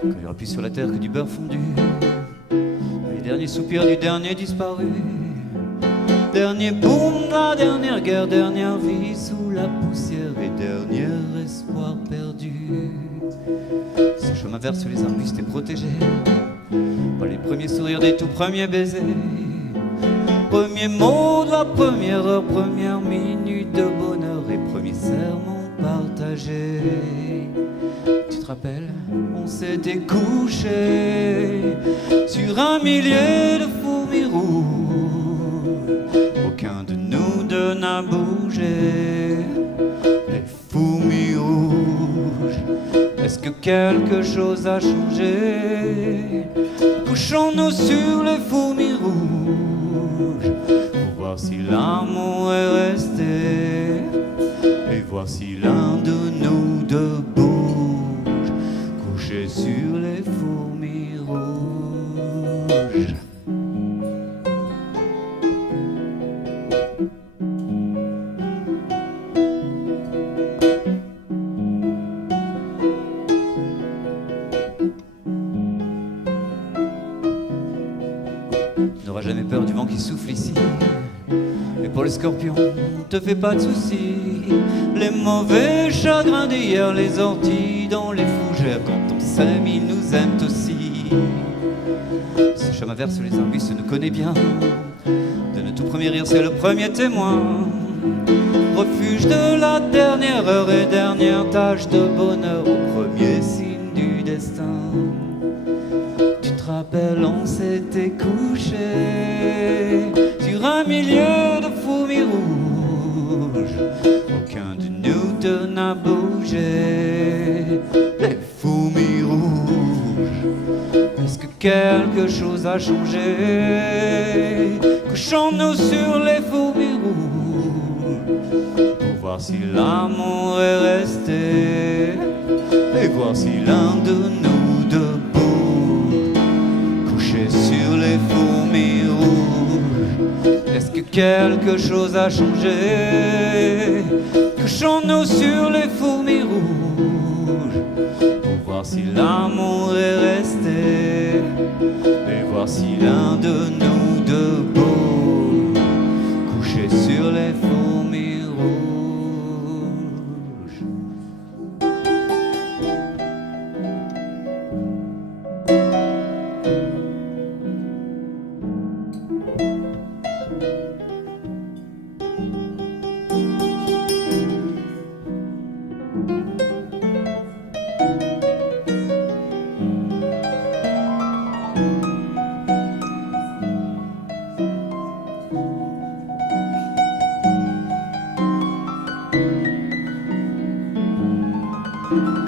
Quand il n'y aura plus sur la terre que du beurre fondu, les derniers soupirs du dernier disparu, dernier boom de la dernière guerre, dernière vie sous la poussière et dernier espoir perdu. Ce chemin vert sous les arbustes est protégé par les premiers sourires des tout premiers baisers, premier mot de la première heure, première minute de bonheur et premier serment partagé. Tu te rappelles, on s'était couché sur un millier de fourmis rouges, aucun de nous deux n'a bougé. Les fourmis rouges, est-ce que quelque chose a changé? Couchons-nous sur les fourmis rouges pour voir si l'amour est resté et voir si l'un de nous deux bouge, couché sur les fourmis rouges. N'auras jamais peur du vent qui souffle ici. Et pour les scorpions, te fais pas de soucis. Les mauvais chagrins d'hier, les orties dans les fougères. Quand on s'aime, ils nous aiment aussi. Ce chemin vert sous les arbustes nous connaît bien. De nos tout premiers rires, c'est le premier témoin. Refuge de la dernière heure et dernière tâche de bonheur au premier signe du destin. Tu te rappelles, on s'était couché sur un millier de fourmis rouges, aucun de nous deux n'a bougé. Les fourmis rouges, est-ce que quelque chose a changé? Couchons-nous sur les fourmis rouges pour voir si l'amour est resté et voir si l'un de nous deux sur les fourmis rouges. Est-ce que quelque chose a changé? Couchons-nous sur les fourmis rouges pour voir si l'amour est resté et voir si l'un de nous deux bouge, couché sur les fourmis rouges. Thank you.